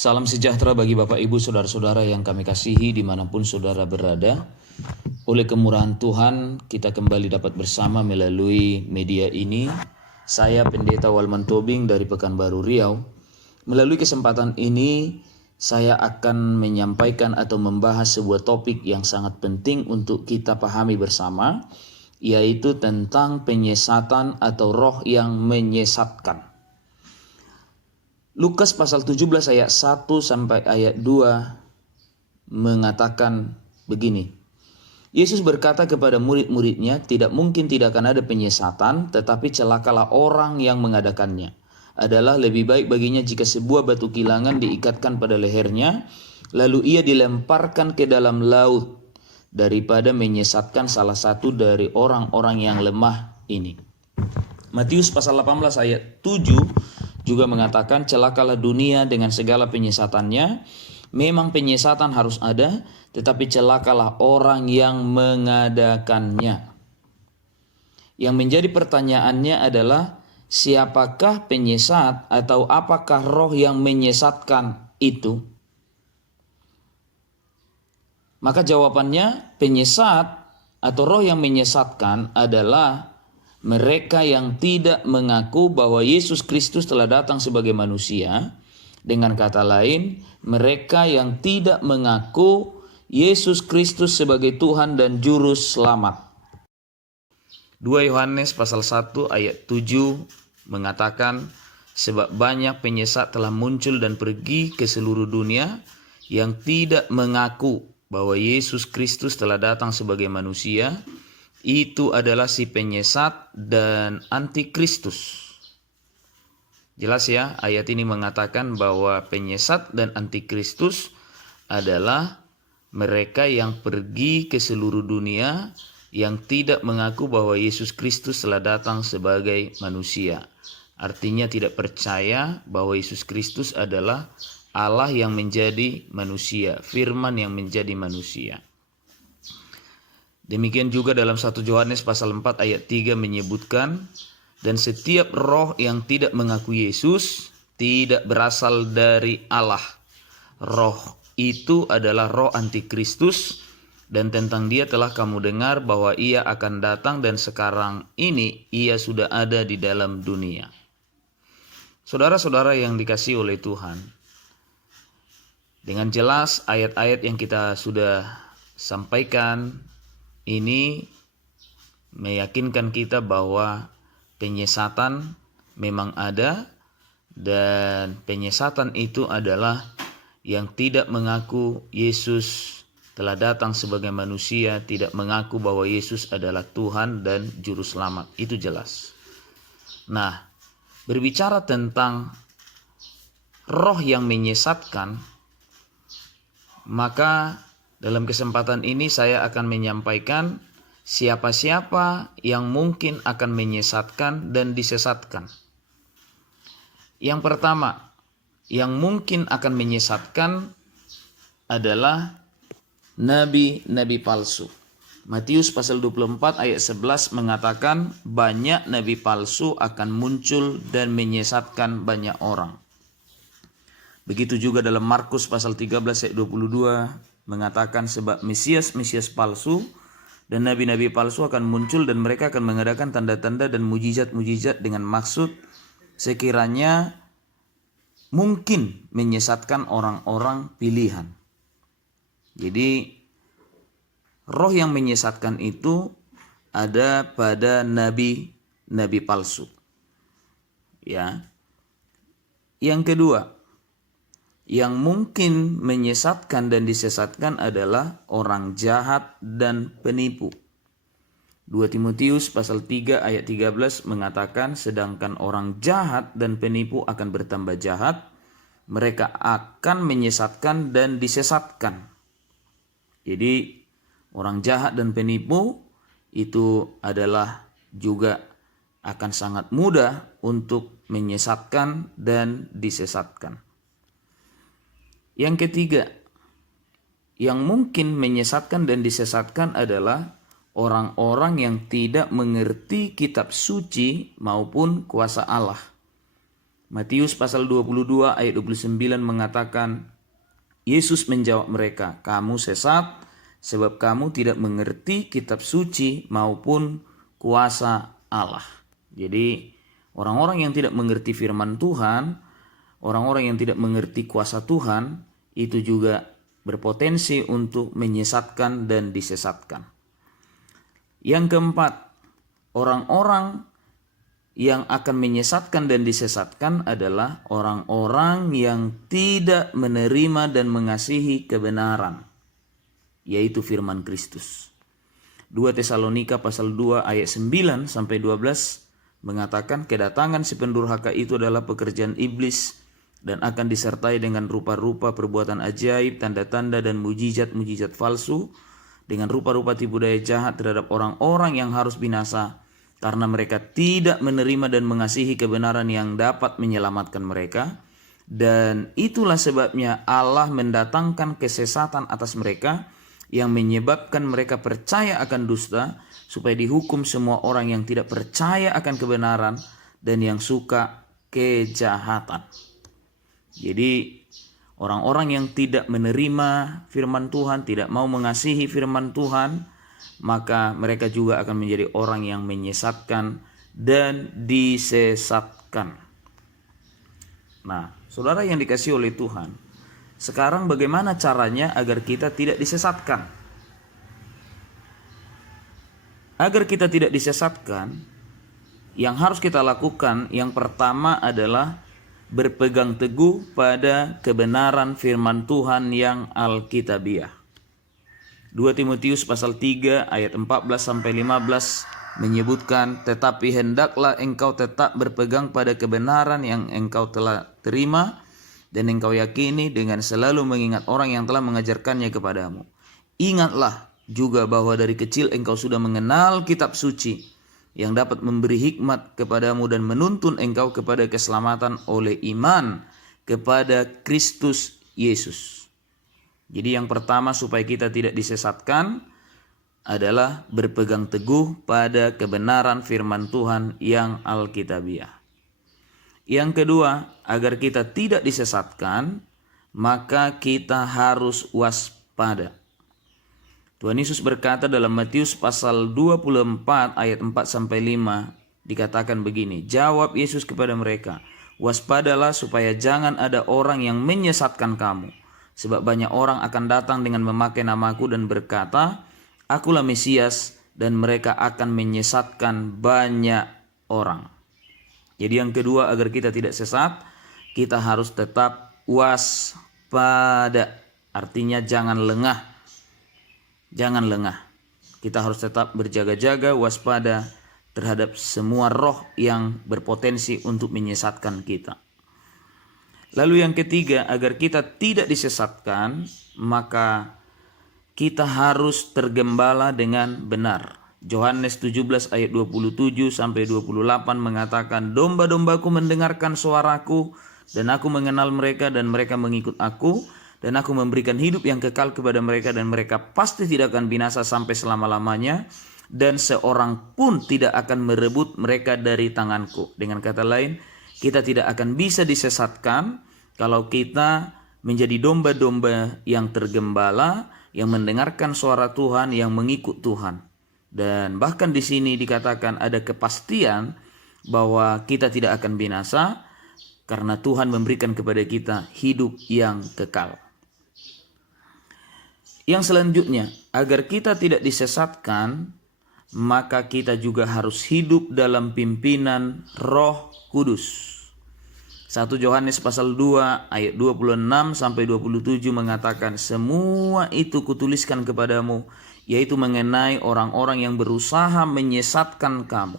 Salam sejahtera bagi Bapak Ibu Saudara-saudara yang kami kasihi dimanapun saudara berada. Oleh kemurahan Tuhan kita kembali dapat bersama melalui media ini. Saya Pendeta Walman Tobing dari Pekanbaru Riau. Melalui kesempatan ini saya akan menyampaikan atau membahas sebuah topik yang sangat penting untuk kita pahami bersama, yaitu tentang penyesatan atau roh yang menyesatkan. Lukas pasal 17 ayat 1 sampai ayat 2 mengatakan begini. Yesus berkata kepada murid-muridnya, tidak mungkin tidak akan ada penyesatan, tetapi celakalah orang yang mengadakannya. Adalah lebih baik baginya jika sebuah batu kilangan diikatkan pada lehernya, lalu ia dilemparkan ke dalam laut, daripada menyesatkan salah satu dari orang-orang yang lemah ini. Matius pasal 18 ayat 7 juga mengatakan, celakalah dunia dengan segala penyesatannya. Memang penyesatan harus ada, tetapi celakalah orang yang mengadakannya. Yang menjadi pertanyaannya adalah, siapakah penyesat atau apakah roh yang menyesatkan itu? Maka jawabannya, penyesat atau roh yang menyesatkan adalah mereka yang tidak mengaku bahwa Yesus Kristus telah datang sebagai manusia. Dengan kata lain, mereka yang tidak mengaku Yesus Kristus sebagai Tuhan dan Juru Selamat. 2 Yohanes pasal 1 ayat 7 mengatakan, sebab banyak penyesat telah muncul dan pergi ke seluruh dunia yang tidak mengaku bahwa Yesus Kristus telah datang sebagai manusia. Itu adalah si penyesat dan antikristus. Jelas ya, ayat ini mengatakan bahwa penyesat dan antikristus adalah mereka yang pergi ke seluruh dunia yang tidak mengaku bahwa Yesus Kristus telah datang sebagai manusia. Artinya tidak percaya bahwa Yesus Kristus adalah Allah yang menjadi manusia, firman yang menjadi manusia. Demikian juga dalam 1 Yohanes pasal 4 ayat 3 menyebutkan, dan setiap roh yang tidak mengaku Yesus tidak berasal dari Allah. Roh itu adalah roh antikristus, dan tentang dia telah kamu dengar bahwa ia akan datang dan sekarang ini ia sudah ada di dalam dunia. Saudara-saudara yang dikasihi oleh Tuhan, dengan jelas ayat-ayat yang kita sudah sampaikan ini meyakinkan kita bahwa penyesatan memang ada, dan penyesatan itu adalah yang tidak mengaku Yesus telah datang sebagai manusia, tidak mengaku bahwa Yesus adalah Tuhan dan Juru Selamat. Itu jelas. Nah, berbicara tentang roh yang menyesatkan, maka dalam kesempatan ini saya akan menyampaikan siapa-siapa yang mungkin akan menyesatkan dan disesatkan. Yang pertama, yang mungkin akan menyesatkan adalah nabi-nabi palsu. Matius pasal 24 ayat 11 mengatakan banyak nabi palsu akan muncul dan menyesatkan banyak orang. Begitu juga dalam Markus pasal 13 ayat 22 mengatakan sebab Mesias palsu dan nabi-nabi palsu akan muncul dan mereka akan mengadakan tanda-tanda dan mujizat-mujizat dengan maksud sekiranya mungkin menyesatkan orang-orang pilihan. Jadi roh yang menyesatkan itu ada pada nabi-nabi palsu. Ya. Yang kedua, yang mungkin menyesatkan dan disesatkan adalah orang jahat dan penipu. 2 Timotius pasal 3 ayat 13 mengatakan, sedangkan orang jahat dan penipu akan bertambah jahat, mereka akan menyesatkan dan disesatkan. Jadi orang jahat dan penipu itu adalah juga akan sangat mudah untuk menyesatkan dan disesatkan. Yang ketiga, yang mungkin menyesatkan dan disesatkan adalah orang-orang yang tidak mengerti kitab suci maupun kuasa Allah. Matius pasal 22 ayat 29 mengatakan, Yesus menjawab mereka, "Kamu sesat sebab kamu tidak mengerti kitab suci maupun kuasa Allah." Jadi orang-orang yang tidak mengerti firman Tuhan, orang-orang yang tidak mengerti kuasa Tuhan, itu juga berpotensi untuk menyesatkan dan disesatkan. Yang keempat, orang-orang yang akan menyesatkan dan disesatkan adalah orang-orang yang tidak menerima dan mengasihi kebenaran, yaitu firman Kristus. 2 Tesalonika pasal 2 ayat 9 sampai 12 mengatakan, kedatangan si pendurhaka itu adalah pekerjaan iblis dan akan disertai dengan rupa-rupa perbuatan ajaib, tanda-tanda dan mujizat-mujizat palsu, dengan rupa-rupa tipu daya jahat terhadap orang-orang yang harus binasa, karena mereka tidak menerima dan mengasihi kebenaran yang dapat menyelamatkan mereka. Dan itulah sebabnya Allah mendatangkan kesesatan atas mereka, yang menyebabkan mereka percaya akan dusta, supaya dihukum semua orang yang tidak percaya akan kebenaran dan yang suka kejahatan. Jadi orang-orang yang tidak menerima firman Tuhan, tidak mau mengasihi firman Tuhan, maka mereka juga akan menjadi orang yang menyesatkan dan disesatkan. Nah, saudara yang dikasihi oleh Tuhan, sekarang bagaimana caranya agar kita tidak disesatkan? Agar kita tidak disesatkan, yang harus kita lakukan yang pertama adalah berpegang teguh pada kebenaran firman Tuhan yang alkitabiah. 2 Timotius pasal 3 ayat 14 sampai 15 menyebutkan, tetapi hendaklah engkau tetap berpegang pada kebenaran yang engkau telah terima dan engkau yakini, dengan selalu mengingat orang yang telah mengajarkannya kepadamu. Ingatlah juga bahwa dari kecil engkau sudah mengenal kitab suci yang dapat memberi hikmat kepadamu dan menuntun engkau kepada keselamatan oleh iman kepada Kristus Yesus. Jadi yang pertama supaya kita tidak disesatkan adalah berpegang teguh pada kebenaran firman Tuhan yang alkitabiah. Yang kedua, agar kita tidak disesatkan, maka kita harus waspada. Tuhan Yesus berkata dalam Matius pasal 24 ayat 4 sampai 5, dikatakan begini, jawab Yesus kepada mereka, waspadalah supaya jangan ada orang yang menyesatkan kamu. Sebab banyak orang akan datang dengan memakai namaku dan berkata, akulah Mesias, dan mereka akan menyesatkan banyak orang. Jadi yang kedua, agar kita tidak sesat, kita harus tetap waspada. Artinya jangan lengah. Jangan lengah. Kita harus tetap berjaga-jaga, waspada terhadap semua roh yang berpotensi untuk menyesatkan kita. Lalu yang ketiga, agar kita tidak disesatkan, maka kita harus tergembala dengan benar. Yohanes 17 ayat 27 sampai 28 mengatakan, domba-dombaku mendengarkan suaraku, dan aku mengenal mereka, dan mereka mengikut aku, dan aku memberikan hidup yang kekal kepada mereka, dan mereka pasti tidak akan binasa sampai selama-lamanya, dan seorang pun tidak akan merebut mereka dari tanganku. Dengan kata lain, kita tidak akan bisa disesatkan kalau kita menjadi domba-domba yang tergembala, yang mendengarkan suara Tuhan, yang mengikut Tuhan. Dan bahkan di sini dikatakan ada kepastian bahwa kita tidak akan binasa karena Tuhan memberikan kepada kita hidup yang kekal. Yang selanjutnya, agar kita tidak disesatkan, maka kita juga harus hidup dalam pimpinan Roh Kudus. 1 Yohanes pasal 2 ayat 26 sampai 27 mengatakan, semua itu kutuliskan kepadamu, yaitu mengenai orang-orang yang berusaha menyesatkan kamu.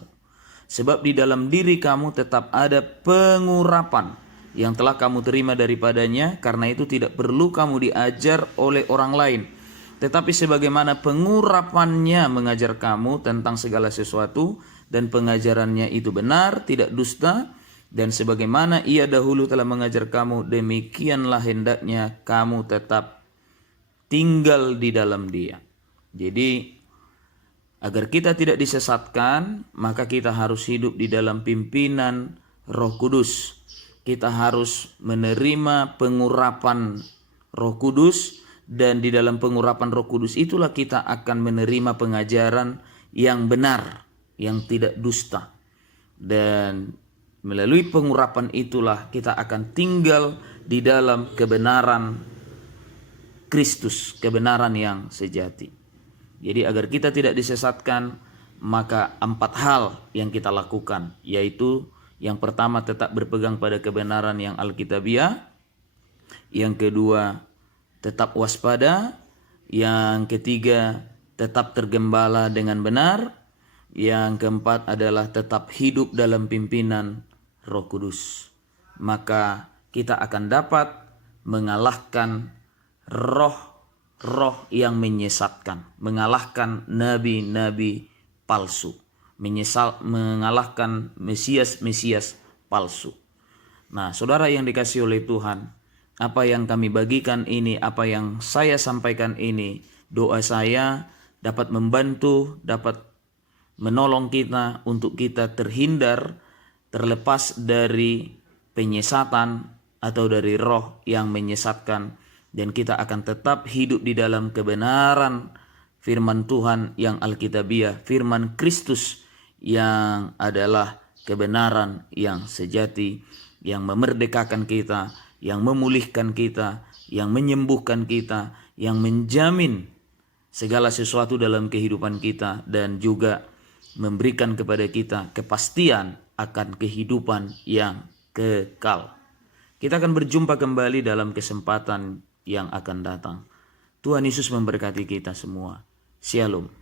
Sebab di dalam diri kamu tetap ada pengurapan yang telah kamu terima daripadanya, karena itu tidak perlu kamu diajar oleh orang lain. Tetapi sebagaimana pengurapannya mengajar kamu tentang segala sesuatu, dan pengajarannya itu benar, tidak dusta, dan sebagaimana ia dahulu telah mengajar kamu, demikianlah hendaknya kamu tetap tinggal di dalam dia. Jadi agar kita tidak disesatkan, maka kita harus hidup di dalam pimpinan Roh Kudus. kita harus menerima pengurapan Roh Kudus, dan di dalam pengurapan Roh Kudus itulah kita akan menerima pengajaran yang benar, yang tidak dusta. Dan melalui pengurapan itulah kita akan tinggal di dalam kebenaran Kristus, kebenaran yang sejati. Jadi agar kita tidak disesatkan, maka 4 hal yang kita lakukan, yaitu yang pertama tetap berpegang pada kebenaran yang Alkitabiah, yang kedua tetap waspada, yang ketiga tetap tergembala dengan benar, yang keempat adalah tetap hidup dalam pimpinan Roh Kudus. Maka kita akan dapat mengalahkan roh yang menyesatkan, mengalahkan nabi-nabi palsu, mengalahkan Mesias palsu. Nah, saudara yang dikasihi oleh Tuhan, apa yang kami bagikan ini, apa yang saya sampaikan ini, doa saya dapat membantu, dapat menolong kita untuk kita terhindar, terlepas dari penyesatan atau dari roh yang menyesatkan, dan kita akan tetap hidup di dalam kebenaran firman Tuhan yang Alkitabiah, firman Kristus yang adalah kebenaran yang sejati, yang memerdekakan kita, yang memulihkan kita, yang menyembuhkan kita, yang menjamin segala sesuatu dalam kehidupan kita, dan juga memberikan kepada kita kepastian akan kehidupan yang kekal. Kita akan berjumpa kembali dalam kesempatan yang akan datang. Tuhan Yesus memberkati kita semua. Shalom.